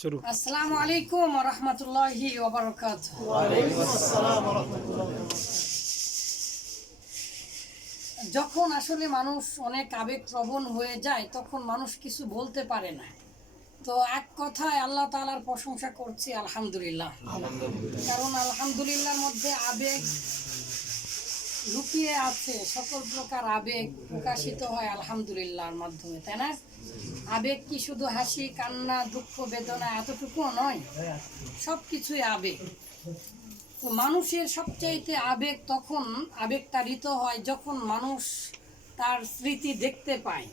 শুরু। আসসালামু আলাইকুম রহমতুল্লাহি ওবরকাত যখন আসলে মানুষ অনেক আবেগপ্রবণ হয়ে যায় তখন মানুষ কিছু বলতে পারে না। তো এক কথায় আল্লাহ তাআলার প্রশংসা করছি আলহামদুলিল্লাহ। কারণ আলহামদুলিল্লাহর মধ্যে আবেগ লুকিয়ে আছে, সকল প্রকার আবেগ প্রকাশিত হয় আলহামদুলিল্লাহর মাধ্যমে, তাই না? আবেগ কি শুধু হাসি, কান্না, দুঃখ, বেদনা এতটুকুও নয় সব কিছুই আবেগ। তো মানুষের সবচাইতে আবেগ তখন আবেগ তাড়িত হয় যখন মানুষ তার স্মৃতি দেখতে পায়।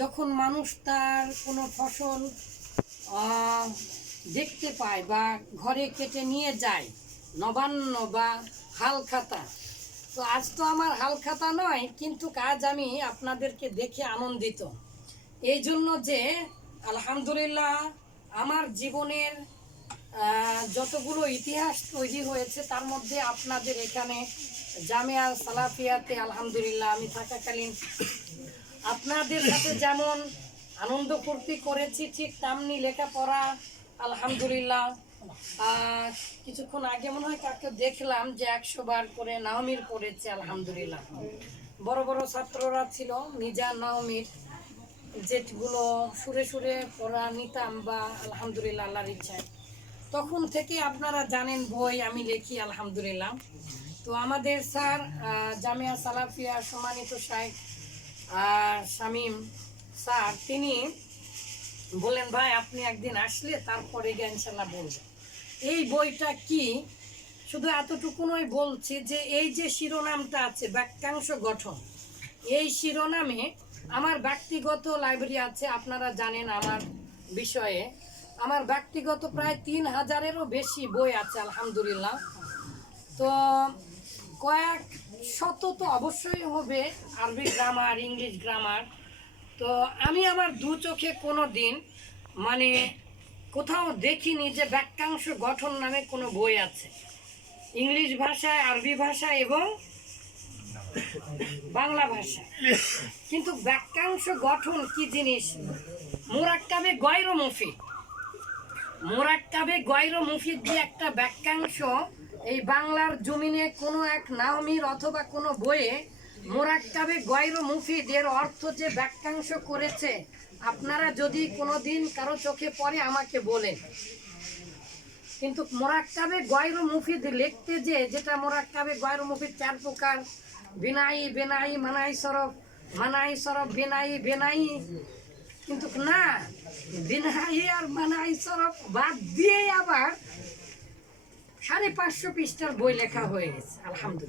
যখন মানুষ তার কোনো ফসল দেখতে পায় বা ঘরে কেটে নিয়ে যায়, নবান্ন বা হাল খাতা তো আজ তো আমার হাল খাতা নয়, কিন্তু কাজ আমি আপনাদেরকে দেখে আনন্দিত। এই জন্য যে, আলহামদুলিল্লাহ, আমার জীবনের যতগুলো ইতিহাস তৈরি হয়েছে, তার মধ্যে আপনাদের এখানে জামিয়া সালাফিয়াতে আলহামদুলিল্লাহ আমি থাকাকালীন আপনাদের সাথে যেমন আনন্দ ফুর্তি করেছি, ঠিক তেমনি লেখাপড়া, আলহামদুলিল্লাহ। কিছুক্ষণ আগে মনে হয় কাকে দেখলাম যে একশো বার করে নাওমির পড়েছে, আলহামদুলিল্লাহ। বড় বড় ছাত্ররা ছিল নিজা নাওমির, যেগুলো সুরে সুরে পড়া নিতাম বা আলহামদুলিল্লাহ আল্লাহর ইচ্ছায়। তখন থেকে আপনারা জানেন বই আমি লিখি, আলহামদুলিল্লাহ। তো আমাদের স্যার জামিয়া সালাফিয়া সম্মানিত আর শামীম স্যার, তিনি বললেন ভাই, আপনি একদিন আসলে তারপরে ইনশাল্লাহ বলবেন। এই বইটা কি? শুধু এতটুকু নয়, বলছি যে এই যে শিরোনামটা আছে, বাক্যাংশ গঠন, এই শিরোনামে আমার ব্যক্তিগত লাইব্রেরি আছে, আপনারা জানেন আমার বিষয়ে। আমার ব্যক্তিগত প্রায় তিন হাজারেরও বেশি বই আছে, আলহামদুলিল্লাহ। তো কয়েক শত তো অবশ্যই হবে, আরবি গ্রামার ইংলিশ গ্রামার তো আমি আমার দু চোখে কোনো দিন মানে কোথাও দেখিনি যে বাক্যাংশ গঠন নামে কোনো বই আছে। ইংলিশ ভাষায়, আরবি ভাষা এবং বাংলা ভাষা কিন্তু বাক্যাংশ গঠন কি জিনিস? মোরাক্কাবে গয়র মুফিদ। মোরাক্কাবে গয়র মুফিদ দিয়ে একটা বাক্যাংশ এই বাংলার জমিনে কোনো এক নাহমির অথবা কোনো বইয়ে মোরাক্কাবে গয়র মুফিদ এর অর্থ যে বাক্যাংশ করেছে, আপনারা যদি কোনো দিন কারও চোখে পড়ে আমাকে বলেন। কিন্তু মোরাক্কাবে গয়র মুফিদ লিখতে যে, যেটা মোরাক্কাবে গয়র মুফিদ চার প্রকার, বিনাই, বেনাই, মানাই সরফ মানাই সরফ বিনাই, বেনাই। কিন্তু না, বিনাই আর মানাই সরফ বাদ দিয়ে আবার সাড়ে পাঁচশো পৃষ্ঠার বই লেখা হয়ে গেছে, আলহামদুলিল্লাহ।